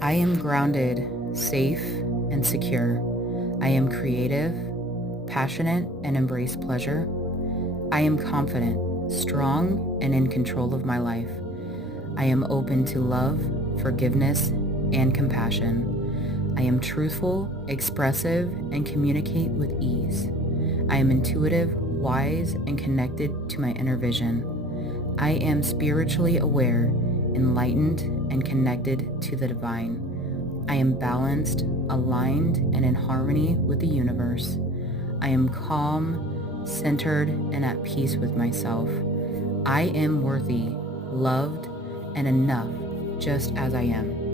I am grounded, safe, and secure. I am creative, passionate, and embrace pleasure. I am confident, strong, and in control of my life. I am open to love, forgiveness, and compassion. I am truthful, expressive, and communicate with ease. I am intuitive, wise, and connected to my inner vision. I am spiritually aware, enlightened, and connected to the divine. I am balanced, aligned, and in harmony with the universe. I am calm, centered, and at peace with myself. I am worthy, loved, and enough just as I am.